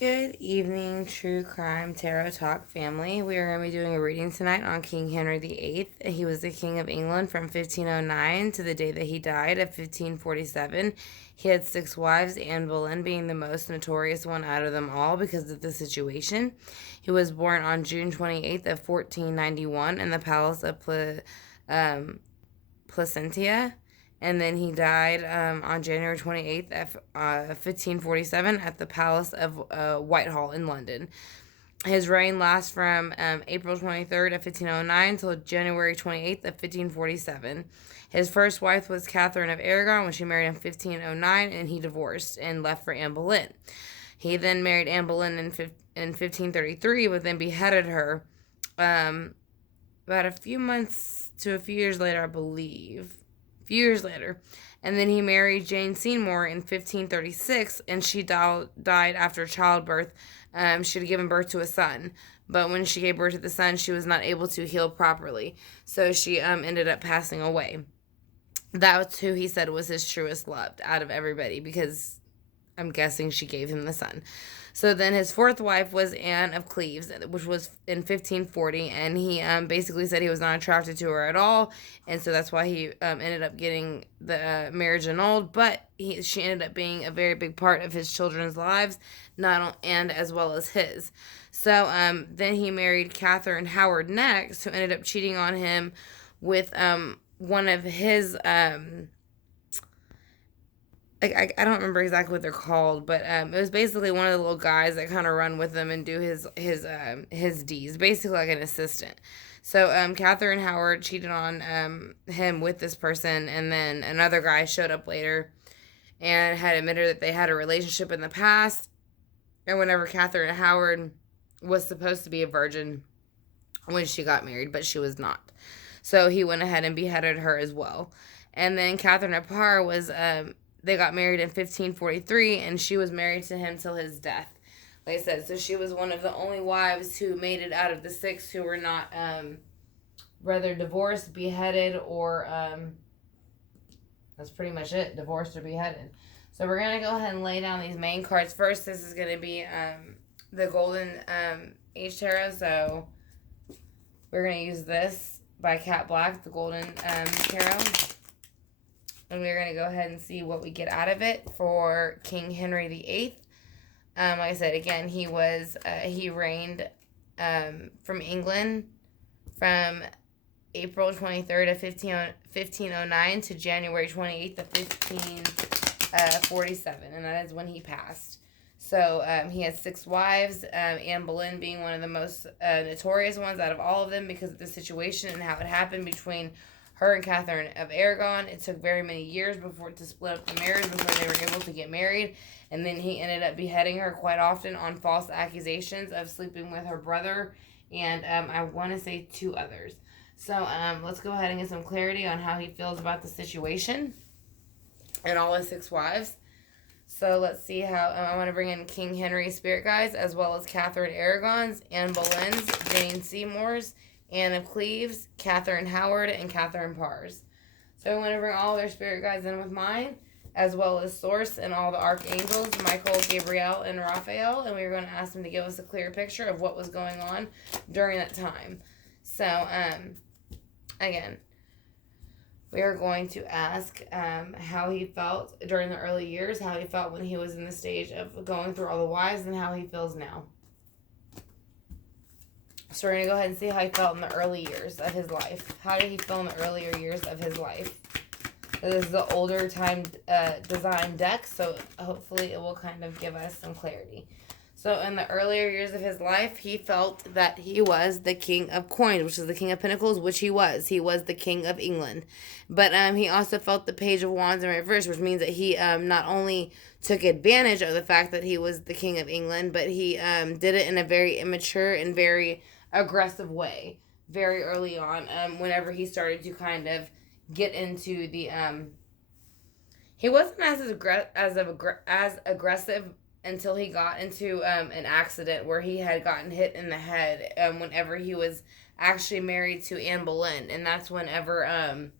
Good evening, True Crime Tarot Talk family. We are going to be doing a reading tonight on King Henry VIII. He was the King of England from 1509 to the day that he died of 1547. He had 6 wives, Anne Boleyn being the most notorious one out of them all because of the situation. He was born on June 28th of 1491 in the Palace of Placentia. And then he died on January 28th of 1547 at the Palace of Whitehall in London. His reign lasts from April 23rd of 1509 until January 28th of 1547. His first wife was Catherine of Aragon when she married in 1509, and he divorced and left for Anne Boleyn. He then married Anne Boleyn in 1533, but then beheaded her about a few months to a few years later, I believe. Years later. And then he married Jane Seymour in 1536, and she died after childbirth. She had given birth to a son, but when she gave birth to the son, she was not able to heal properly, so she ended up passing away. That's who he said was his truest love out of everybody, because I'm guessing she gave him the son. So then his fourth wife was Anne of Cleves, which was in 1540, and he basically said he was not attracted to her at all, and so that's why he ended up getting the marriage annulled. But she ended up being a very big part of his children's lives, and as well as his. So then he married Catherine Howard next, who ended up cheating on him with one of his I don't remember exactly what they're called, but it was basically one of the little guys that kind of run with him and do his deeds, basically like an assistant. So Catherine Howard cheated on him with this person, and then another guy showed up later and had admitted that they had a relationship in the past. And whenever Catherine Howard was supposed to be a virgin when she got married, but she was not. So he went ahead and beheaded her as well. And then Catherine of Parr was they got married in 1543, and she was married to him till his death. Like I said, so she was one of the only wives who made it out of the 6 who were not whether divorced, beheaded, or that's pretty much it, divorced or beheaded. So we're going to go ahead and lay down these main cards. First, this is going to be the Golden Age Tarot. So we're going to use this by Cat Black, the Golden Tarot. And we're going to go ahead and see what we get out of it for King Henry VIII. Like I said, again, he reigned from England from April 23rd of 1509 to January 28th of 1547. And that is when he passed. So he had 6 wives, Anne Boleyn being one of the most notorious ones out of all of them because of the situation and how it happened between her and Catherine of Aragon. It took very many years to split up the marriage before they were able to get married. And then he ended up beheading her quite often on false accusations of sleeping with her brother and I want to say 2 others. So let's go ahead and get some clarity on how he feels about the situation and all his 6 wives. So let's see how I want to bring in King Henry's spirit guides, as well as Catherine Aragon's, Anne Boleyn's, Jane Seymour's, Anne of Cleves, Catherine Howard, and Catherine Parr's. So I want to bring all their spirit guides in with mine, as well as Source and all the archangels, Michael, Gabriel, and Raphael, and we were going to ask them to give us a clear picture of what was going on during that time. So, again, we are going to ask how he felt during the early years, how he felt when he was in the stage of going through all the wives, and how he feels now. So we're going to go ahead and see how he felt in the early years of his life. How did he feel in the earlier years of his life? So this is the older time design deck, so hopefully it will kind of give us some clarity. So in the earlier years of his life, he felt that he was the King of Coins, which is the King of Pentacles, which he was. He was the King of England. But he also felt the Page of Wands in reverse, which means that he not only took advantage of the fact that he was the King of England, but he did it in a very immature and very aggressive way very early on, whenever he started to kind of get into the he wasn't as aggressive until he got into an accident where he had gotten hit in the head whenever he was actually married to Anne Boleyn. And that's whenever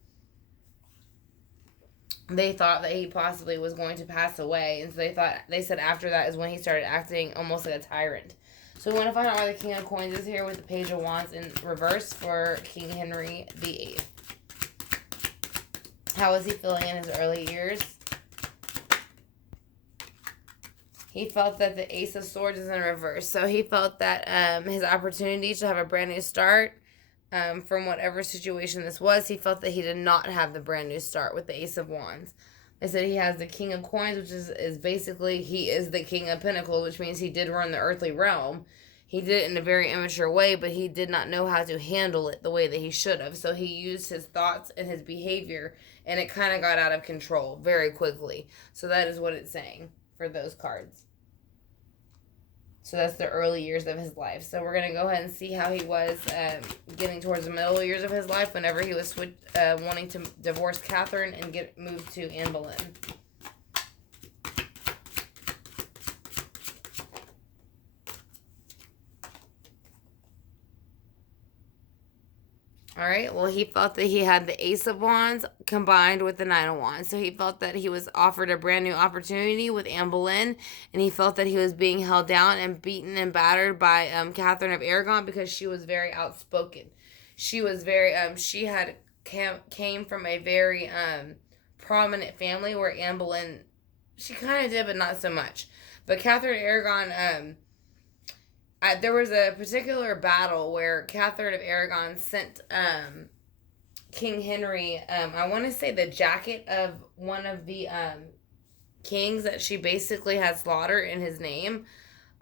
they thought that he possibly was going to pass away, and so they said after that is when he started acting almost like a tyrant. So we want to find out why the King of Coins is here with the Page of Wands in reverse for King Henry VIII. How was he feeling in his early years? He felt that the Ace of Swords is in reverse. So he felt that his opportunity to have a brand new start from whatever situation this was, he felt that he did not have the brand new start with the Ace of Wands. They said he has the King of Coins, which is basically he is the King of Pentacles, which means he did run the earthly realm. He did it in a very immature way, but he did not know how to handle it the way that he should have. So he used his thoughts and his behavior, and it kind of got out of control very quickly. So that is what it's saying for those cards. So that's the early years of his life. So we're going to go ahead and see how he was getting towards the middle years of his life whenever he was wanting to divorce Catherine and get moved to Anne Boleyn. All right, well, he felt that he had the Ace of Wands combined with the Nine of Wands. So he felt that he was offered a brand new opportunity with Anne Boleyn, and he felt that he was being held down and beaten and battered by Catherine of Aragon because she was very outspoken. She was very, she had came from a very prominent family where Anne Boleyn, she kind of did, but not so much. But Catherine of Aragon, there was a particular battle where Catherine of Aragon sent King Henry, I want to say the jacket of one of the kings that she basically had slaughtered in his name.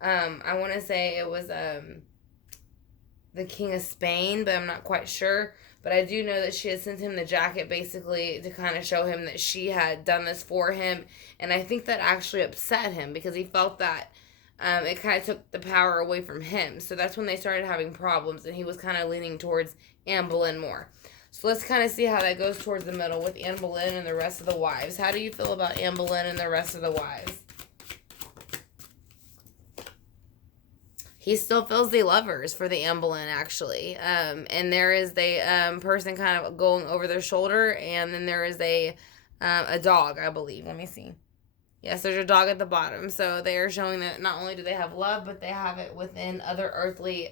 I want to say it was the King of Spain, but I'm not quite sure. But I do know that she had sent him the jacket basically to kind of show him that she had done this for him. And I think that actually upset him because he felt that it kind of took the power away from him. So that's when they started having problems, and he was kind of leaning towards Anne Boleyn more. So let's kind of see how that goes towards the middle with Anne Boleyn and the rest of the wives. How do you feel about Anne Boleyn and the rest of the wives? He still feels the lovers for the Anne Boleyn, actually. And there is the person kind of going over their shoulder, and then there is a dog, I believe. Let me see. Yes, there's a dog at the bottom. So they are showing that not only do they have love, but they have it within other earthly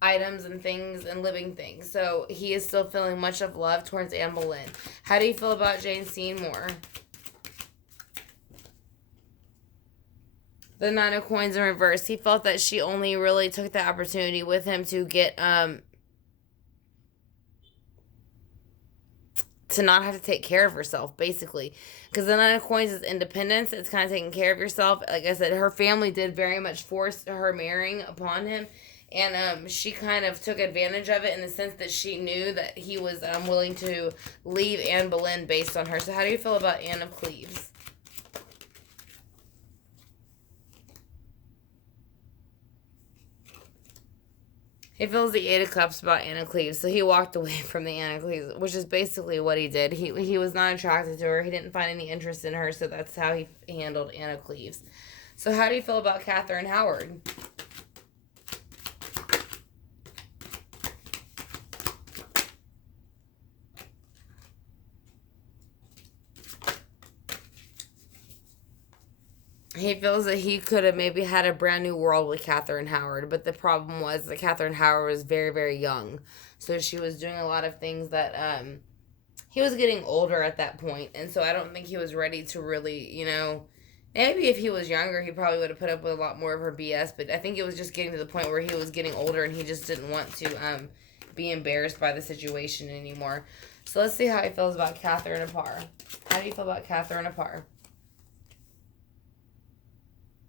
items and things and living things. So he is still feeling much of love towards Anne Boleyn. How do you feel about Jane Seymour? The Nine of Coins in reverse. He felt that she only really took the opportunity with him to get to not have to take care of herself, basically. Because the Nine of Coins is independence. It's kind of taking care of yourself. Like I said, her family did very much force her marrying upon him. And she kind of took advantage of it in the sense that she knew that he was willing to leave Anne Boleyn based on her. So how do you feel about Anne of Cleves? He feels the Eight of Cups about Anne of Cleves, so he walked away from the Anne of Cleves, which is basically what he did. He was not attracted to her. He didn't find any interest in her, so that's how he handled Anne of Cleves. So how do you feel about Catherine Howard? He feels that he could have maybe had a brand new world with Catherine Howard, but the problem was that Catherine Howard was very, very young. So she was doing a lot of things that he was getting older at that point, and so I don't think he was ready to really, maybe if he was younger, he probably would have put up with a lot more of her BS, but I think it was just getting to the point where he was getting older and he just didn't want to be embarrassed by the situation anymore. So let's see how he feels about Catherine Apar. How do you feel about Catherine Apar?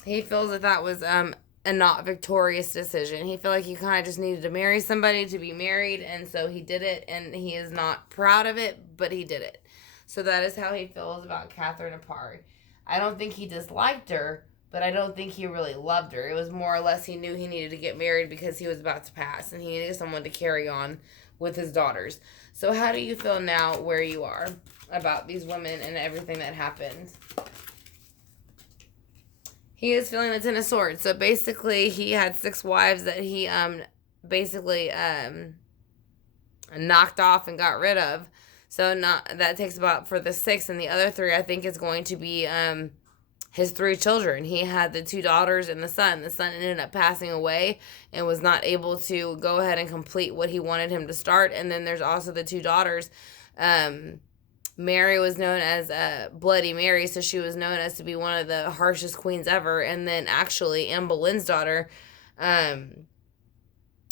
He feels that that was a not victorious decision. He felt like he kind of just needed to marry somebody to be married, and so he did it, and he is not proud of it, but he did it. So that is how he feels about Catherine Apar. I don't think he disliked her, but I don't think he really loved her. It was more or less he knew he needed to get married because he was about to pass, and he needed someone to carry on with his daughters. So how do you feel now where you are about these women and everything that happened? He is feeling the Ten of Swords. So basically, he had 6 wives that he basically knocked off and got rid of. So that takes about for the 6, and the other 3 I think is going to be his 3 children. He had the 2 daughters and the son. The son ended up passing away and was not able to go ahead and complete what he wanted him to start. And then there's also the 2 daughters. Mary was known as Bloody Mary, so she was known as to be one of the harshest queens ever. And then actually Anne Boleyn's daughter,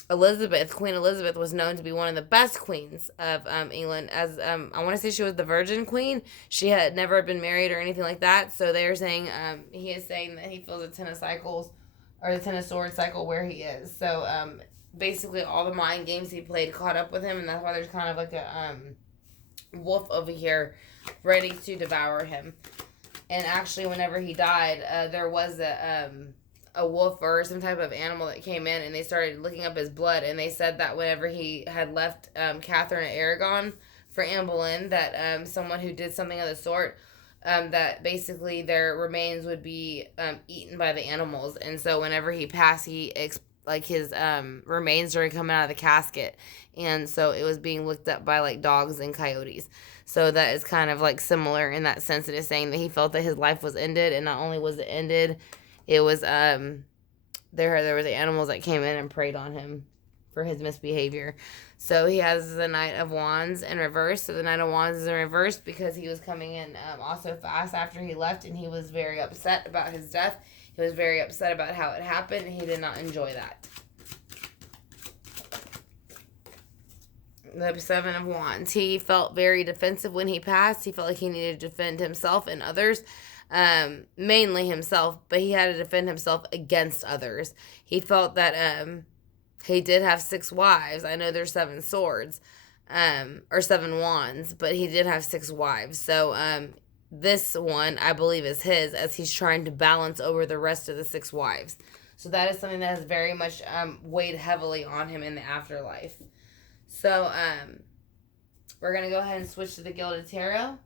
Elizabeth, Queen Elizabeth, was known to be one of the best queens of England. As I want to say, she was the Virgin Queen. She had never been married or anything like that. So they are saying he is saying that he feels the 10 of cycles, or the 10 of swords cycle where he is. So basically, all the mind games he played caught up with him, and that's why there's kind of like a wolf over here ready to devour him. And actually, whenever he died, there was a wolf or some type of animal that came in, and they started looking up his blood, and they said that whenever he had left Catherine and Aragon for Anne Boleyn, that someone who did something of the sort, that basically their remains would be eaten by the animals. And so whenever he passed, his remains started coming out of the casket, and so it was being looked up by like dogs and coyotes. So that is kind of like similar in that sense. It is saying that he felt that his life was ended, and not only was it ended, it was there was animals that came in and preyed on him for his misbehavior. So he has the Knight of Wands in reverse. So the Knight of Wands is in reverse because he was coming in also fast after he left, and he was very upset about his death. He was very upset about how it happened, and he did not enjoy that. The 7 of Wands. He felt very defensive when he passed. He felt like he needed to defend himself and others. Mainly himself, but he had to defend himself against others. He felt that he did have 6 wives. I know there's 7 swords, or 7 wands, but he did have 6 wives. So this one, I believe, is his, as he's trying to balance over the rest of the 6 wives. So that is something that has very much weighed heavily on him in the afterlife. So we're going to go ahead and switch to the Gilded Tarot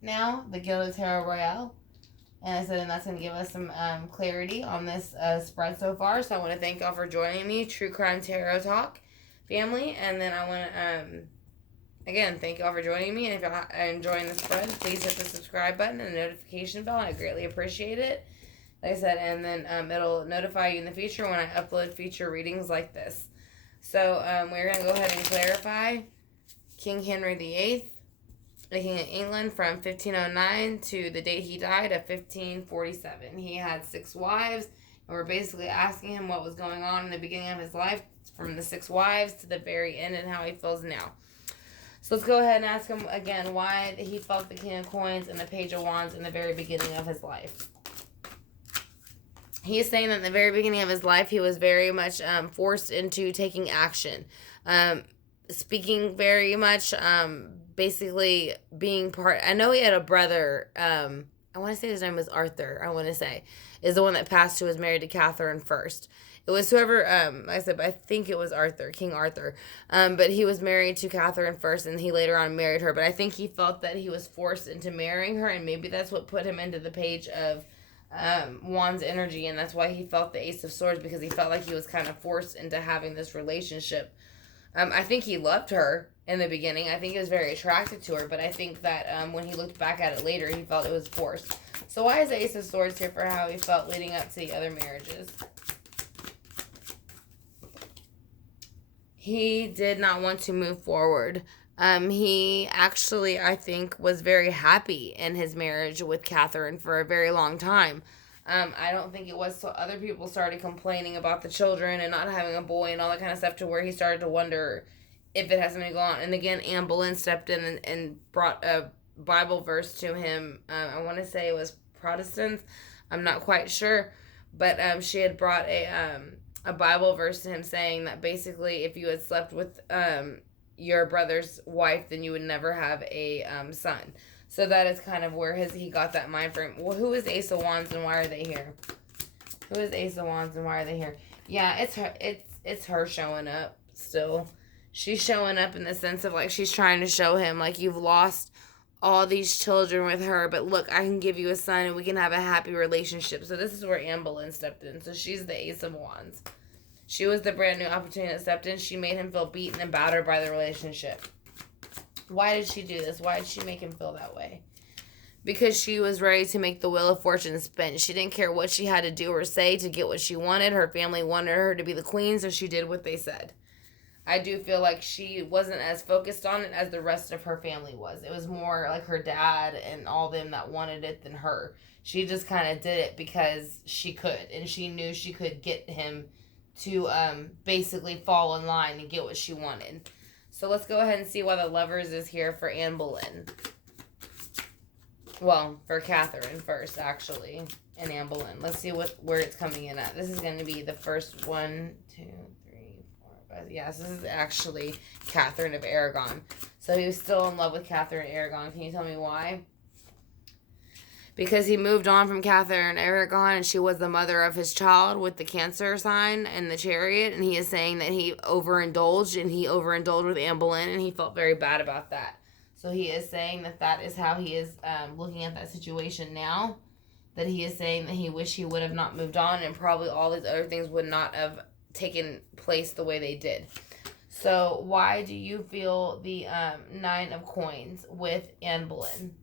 now, the Gilded Tarot Royale. And so then that's going to give us some clarity on this spread so far. So I want to thank y'all for joining me, True Crime Tarot Talk family. And then I want to, again, thank y'all for joining me. And if y'all are enjoying the spread, please hit the subscribe button and the notification bell. I greatly appreciate it. Like I said, and then it'll notify you in the future when I upload future readings like this. So we're going to go ahead and clarify King Henry VIII, the King of England, from 1509 to the date he died of 1547. He had 6 wives, and we're basically asking him what was going on in the beginning of his life, from the 6 wives to the very end, and how he feels now. So let's go ahead and ask him again why he felt the King of Coins and the Page of Wands in the very beginning of his life. He is saying that in the very beginning of his life, he was very much forced into taking action. Speaking very much, basically being part. I know he had a brother. I want to say his name was Arthur. I want to say is the one that passed, who was married to Catherine first. It was whoever. Like I said, but I think it was Arthur, King Arthur. But he was married to Catherine first, and he later on married her. But I think he felt that he was forced into marrying her, and maybe that's what put him into the Page of Wands energy, and that's why he felt the Ace of Swords, because he felt like he was kind of forced into having this relationship. I think he loved her in the beginning. I think he was very attracted to her, but I think that when he looked back at it later, he felt it was forced. So why is the Ace of Swords here for how he felt leading up to the other marriages? He did not want to move forward. He actually, I think, was very happy in his marriage with Catherine for a very long time. I don't think it was till other people started complaining about the children and not having a boy and all that kind of stuff, to where he started to wonder if it has something going on. And again, Anne Boleyn stepped in and brought a Bible verse to him. I want to say it was Protestants. I'm not quite sure. But she had brought a Bible verse to him, saying that basically if you had slept with your brother's wife, then you would never have a son. So that is kind of where he got that mind frame. Well, who is Ace of Wands and why are they here? Who is Ace of Wands and why are they here? Yeah, it's her showing up still. She's showing up in the sense of like she's trying to show him like, you've lost all these children with her, but look, I can give you a son and we can have a happy relationship. So this is where Anne Boleyn stepped in. So she's the Ace of Wands. She was the brand new opportunity that stepped in. She made him feel beaten and battered by the relationship. Why did she do this? Why did she make him feel that way? Because she was ready to make the wheel of fortune spin. She didn't care what she had to do or say to get what she wanted. Her family wanted her to be the queen, so she did what they said. I do feel like she wasn't as focused on it as the rest of her family was. It was more like her dad and all them that wanted it than her. She just kind of did it because she could, and she knew she could get him to basically fall in line and get what she wanted. So let's go ahead and see why the Lovers is here for Anne Boleyn. Well, for Catherine first, actually, and Anne Boleyn. Let's see where it's coming in at. This is going to be the first 1, 2, 3, 4, 5. Yes, this is actually Catherine of Aragon. So he was still in love with Catherine of Aragon. Can you tell me why? Because he moved on from Catherine of Aragon, and she was the mother of his child with the Cancer sign and the Chariot, and he is saying that he overindulged with Anne Boleyn, and he felt very bad about that. So he is saying that is how he is looking at that situation now, that he is saying that he wished he would have not moved on, and probably all these other things would not have taken place the way they did. So why do you feel the 9 of Coins with Anne Boleyn?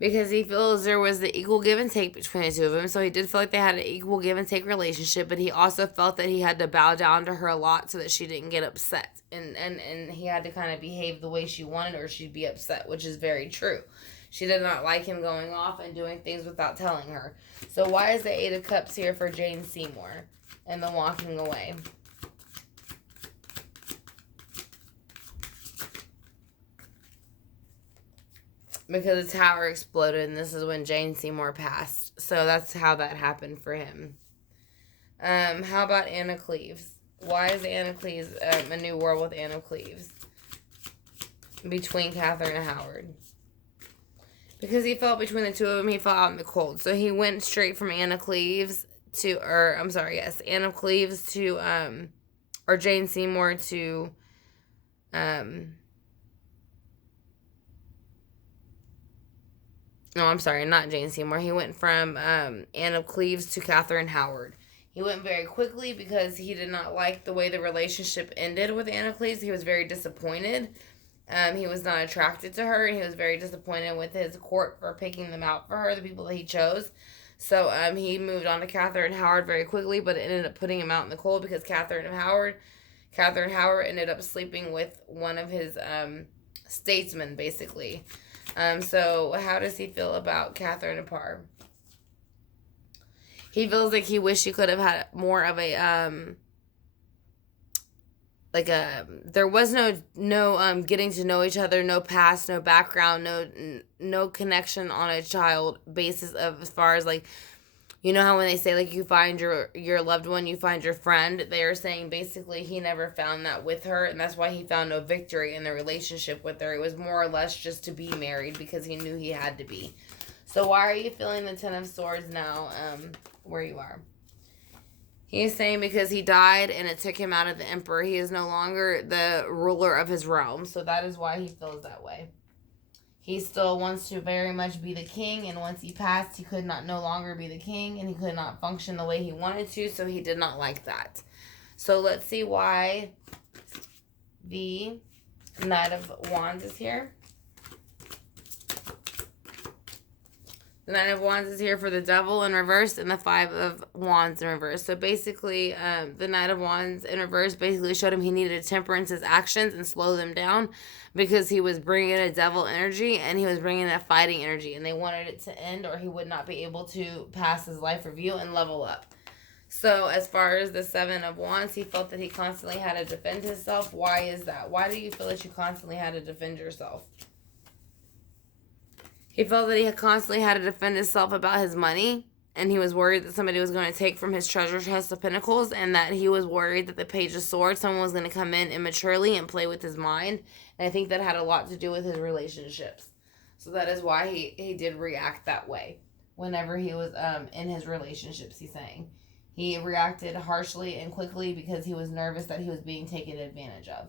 Because he feels there was the equal give and take between the two of them. So he did feel like they had an equal give and take relationship, but he also felt that he had to bow down to her a lot so that she didn't get upset. And he had to kind of behave the way she wanted or she'd be upset, which is very true. She did not like him going off and doing things without telling her. So why is the 8 of Cups here for Jane Seymour and the walking away? Because the tower exploded, and this is when Jane Seymour passed. So that's how that happened for him. How about Anne of Cleves? Why is Anne of Cleves a new world with Anne of Cleves between Catherine and Howard? Because he felt between the two of them, he fell out in the cold. So he went straight from Anne of Cleves to, Anne of Cleves to, or Jane Seymour to, no, I'm sorry, not Jane Seymour. He went from Anne of Cleves to Catherine Howard. He went very quickly because he did not like the way the relationship ended with Anne of Cleves. He was very disappointed. He was not attracted to her, and he was very disappointed with his court for picking them out for her, the people that he chose. So he moved on to Catherine Howard very quickly, but it ended up putting him out in the cold because Catherine Howard ended up sleeping with one of his statesmen, basically. So how does he feel about Catherine of Parr? He feels like he wished he could have had more of a there was no getting to know each other, no past, no background, no connection on a child basis of as far as like, you know how when they say like you find your loved one, you find your friend, they are saying basically he never found that with her, and that's why he found no victory in the relationship with her. It was more or less just to be married because he knew he had to be. So why are you feeling the 10 of Swords now where you are? He's saying because he died and it took him out of the emperor. He is no longer the ruler of his realm. So that is why he feels that way. He still wants to very much be the king, and once he passed, he could not no longer be the king, and he could not function the way he wanted to, so he did not like that. So let's see why the Knight of Wands is here. The Knight of Wands is here for the Devil in reverse and the 5 of Wands in reverse. So basically, the Knight of Wands in reverse basically showed him he needed to temperance his actions and slow them down because he was bringing in a devil energy and he was bringing in a fighting energy. And they wanted it to end or he would not be able to pass his life review and level up. So as far as the 7 of Wands, he felt that he constantly had to defend himself. Why is that? Why do you feel that you constantly had to defend yourself? He felt that he had constantly had to defend himself about his money, and he was worried that somebody was going to take from his treasure chest of pentacles, and that he was worried that the Page of Swords, someone was going to come in immaturely and play with his mind, and I think that had a lot to do with his relationships. So that is why he did react that way whenever he was in his relationships, he's saying. He reacted harshly and quickly because he was nervous that he was being taken advantage of.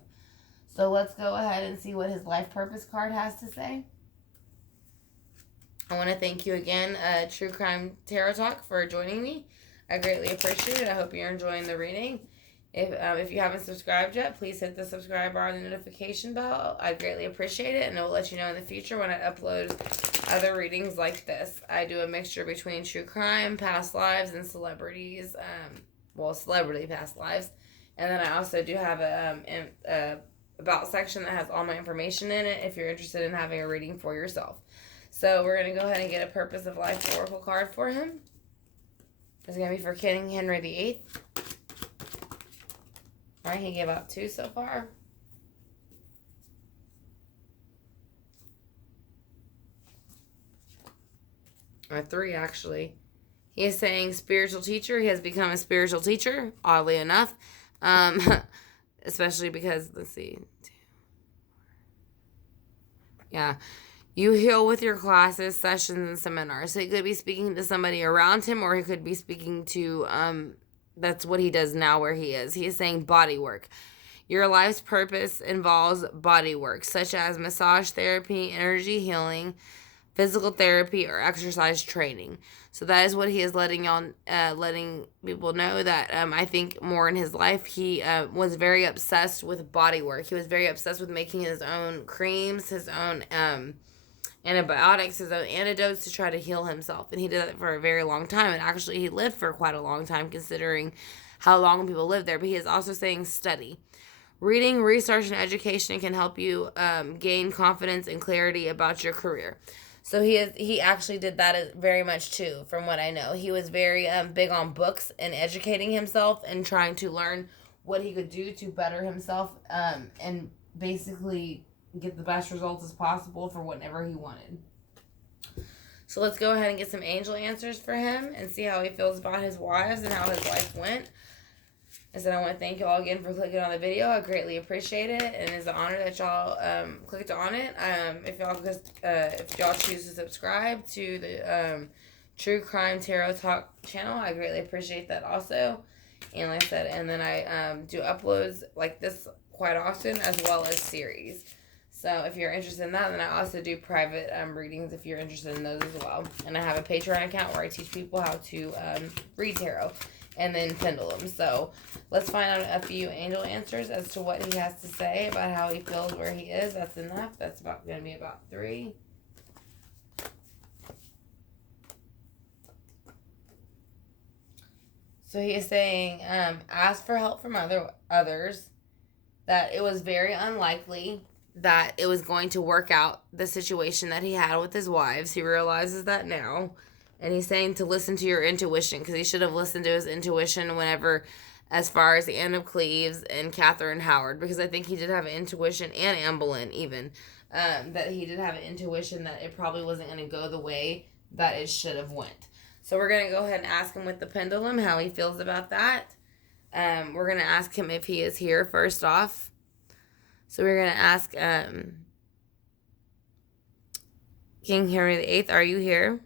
So let's go ahead and see what his life purpose card has to say. I want to thank you again, True Crime Tarot Talk, for joining me. I greatly appreciate it. I hope you're enjoying the reading. If you haven't subscribed yet, please hit the subscribe bar and the notification bell. I greatly appreciate it, and it will let you know in the future when I upload other readings like this. I do a mixture between true crime, past lives, and celebrities. Celebrity past lives. And then I also do have a about section that has all my information in it if you're interested in having a reading for yourself. So we're going to go ahead and get a Purpose of Life Oracle card for him. It's going to be for King Henry VIII. Alright, he gave out 2 so far. Or 3, actually. He is saying spiritual teacher. He has become a spiritual teacher, oddly enough. Especially because, let's see. Yeah. You heal with your classes, sessions, and seminars. So he could be speaking to somebody around him, or he could be speaking to, that's what he does now where he is. He is saying body work. Your life's purpose involves body work, such as massage therapy, energy healing, physical therapy, or exercise training. So that is what he is letting people know that I think more in his life, he was very obsessed with body work. He was very obsessed with making his own creams, his own antibiotics, his own antidotes to try to heal himself. And he did that for a very long time. And actually, he lived for quite a long time considering how long people live there. But he is also saying study. Reading, research, and education can help you gain confidence and clarity about your career. So he actually did that very much too, from what I know. He was very big on books and educating himself and trying to learn what he could do to better himself and basically get the best results as possible for whatever he wanted. So let's go ahead and get some angel answers for him and see how he feels about his wives and how his life went. I said I want to thank you all again for clicking on the video. I greatly appreciate it, and it's an honor that y'all clicked on it. If y'all choose to subscribe to the True Crime Tarot Talk channel, I greatly appreciate that also. And like I said, and then I do uploads like this quite often, as well as series. So if you're interested in that, then I also do private readings if you're interested in those as well. And I have a Patreon account where I teach people how to read tarot and then pendulum. So let's find out a few angel answers as to what he has to say about how he feels where he is. That's enough. That's going to be about 3. So he is saying, ask for help from others, that it was very unlikely that it was going to work out, the situation that he had with his wives. He realizes that now. And he's saying to listen to your intuition, because he should have listened to his intuition whenever, as far as Anne of Cleves and Catherine Howard, because I think he did have an intuition, and Anne Boleyn even, that he did have an intuition that it probably wasn't going to go the way that it should have went. So we're going to go ahead and ask him with the pendulum how he feels about that. We're going to ask him if he is here first off. So we're going to ask King Henry VIII, are you here?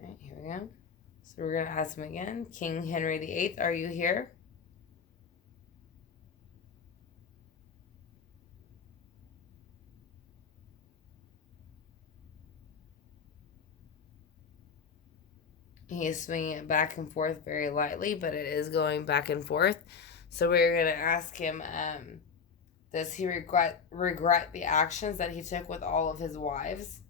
Alright, here we go. So we're going to ask him again. King Henry VIII, are you here? He is swinging it back and forth very lightly, but it is going back and forth. So we're going to ask him, does he regret the actions that he took with all of his wives?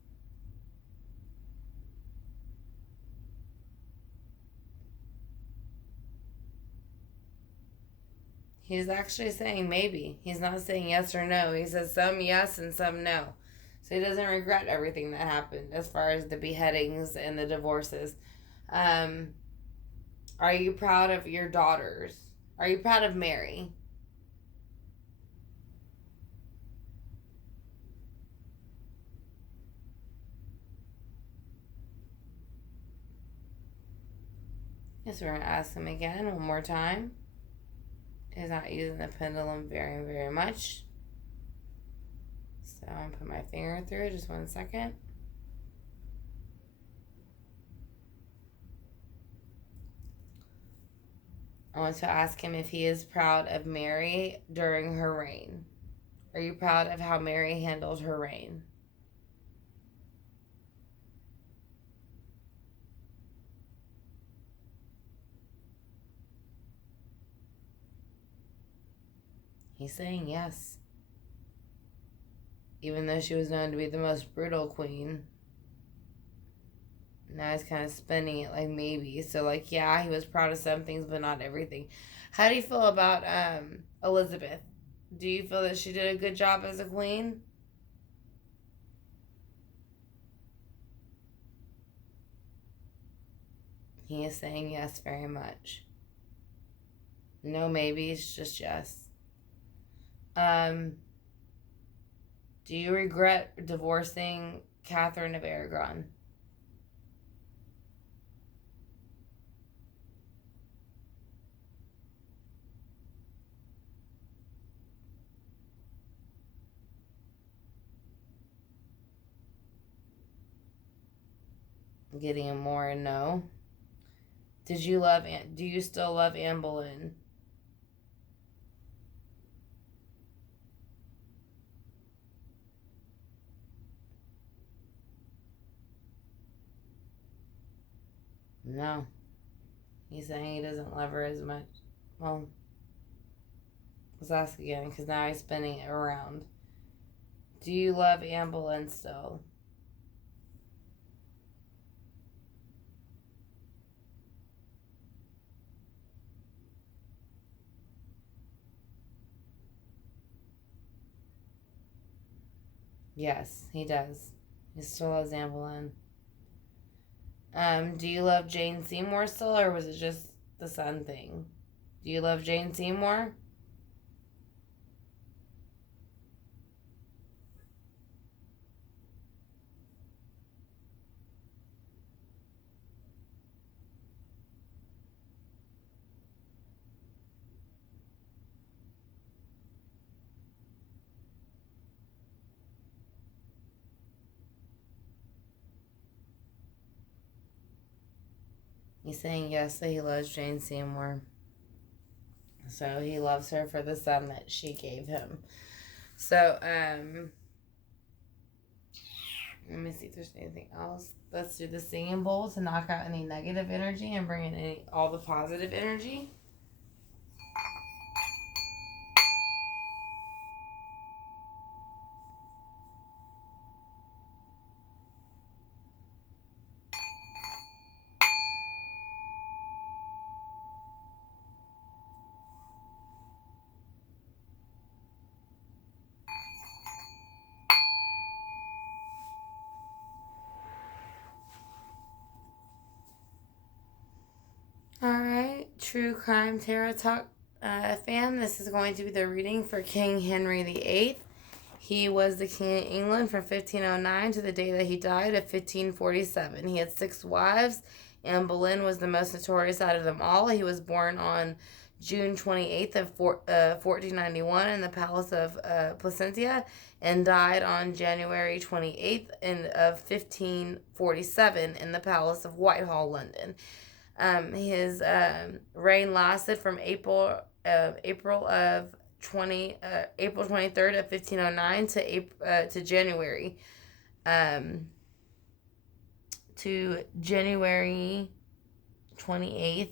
He's actually saying maybe. He's not saying yes or no. He says some yes and some no. So he doesn't regret everything that happened as far as the beheadings and the divorces. Are you proud of your daughters? Are you proud of Mary? Yes, we're going to ask him again one more time. He's not using the pendulum very, very much. So I'm going to put my finger through it. Just 1 second. I want to ask him if he is proud of Mary during her reign. Are you proud of how Mary handled her reign? He's saying yes. Even though she was known to be the most brutal queen, now he's kind of spinning it like maybe. So, like, yeah, he was proud of some things, but not everything. How do you feel about Elizabeth? Do you feel that she did a good job as a queen? He is saying yes, very much. No, maybe it's just yes. Um, do you regret divorcing Catherine of Aragon? Getting a more no. Did you love? Do you still love Anne Boleyn? No. He's saying he doesn't love her as much. Well, let's ask again because now he's spinning it around. Do you love Anne Boleyn still? Yes, he does. He still loves Anne Boleyn. Do you love Jane Seymour still, or was it just the son thing? Do you love Jane Seymour? He's saying yes, that he loves Jane Seymour. So he loves her for the son that she gave him. So, let me see if there's anything else. Let's do the singing bowl to knock out any negative energy and bring in all the positive energy. Alright, True Crime Tarot Talk fam. This is going to be the reading for King Henry VIII. He was the King of England from 1509 to the day that he died of 1547. He had 6 wives, and Boleyn was the most notorious out of them all. He was born on June 28th of 1491 in the Palace of Placentia and died on January 28th of 1547 in the Palace of Whitehall, London. His reign lasted from April of 23rd of 1509 to January to January 28th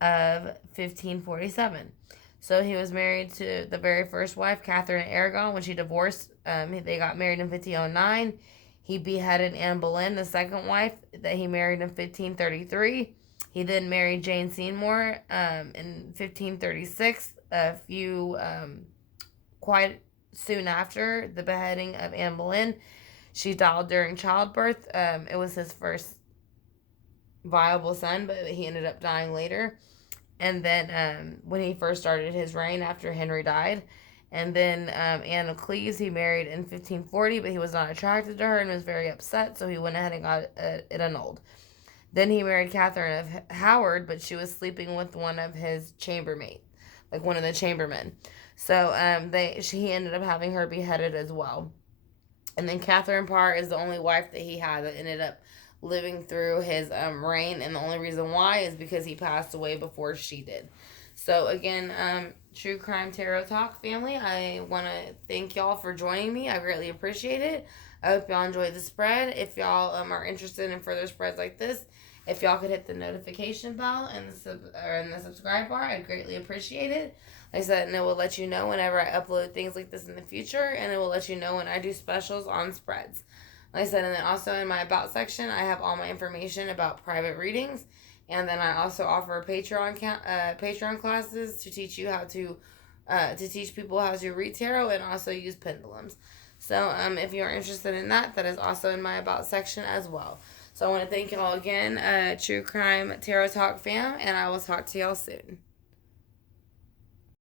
of 1547. So he was married to the very first wife, Catherine of Aragon. When she divorced, they got married in 1509. He beheaded Anne Boleyn, the second wife that he married in 1533. He then married Jane Seymour in 1536, quite soon after the beheading of Anne Boleyn. She died during childbirth. It was his first viable son, but he ended up dying later. And then when he first started his reign after Henry died. And then Anne of Cleves he married in 1540, but he was not attracted to her and was very upset, so he went ahead and got it annulled. Then he married Catherine of Howard, but she was sleeping with one of his chambermaids, like one of the chambermen. So he ended up having her beheaded as well. And then Catherine Parr is the only wife that he had that ended up living through his reign, and the only reason why is because he passed away before she did. So again, True Crime Tarot Talk family, I want to thank y'all for joining me. I greatly appreciate it. I hope y'all enjoyed the spread. If y'all are interested in further spreads like this, if y'all could hit the notification bell and the subscribe bar, I'd greatly appreciate it. Like I said, and it will let you know whenever I upload things like this in the future, and it will let you know when I do specials on spreads. Like I said, and then also in my About section, I have all my information about private readings. And then I also offer Patreon classes to teach you how to teach people how to read tarot and also use pendulums. So if you're interested in that, that is also in my About section as well. So I want to thank y'all again, True Crime Tarot Talk fam, and I will talk to y'all soon.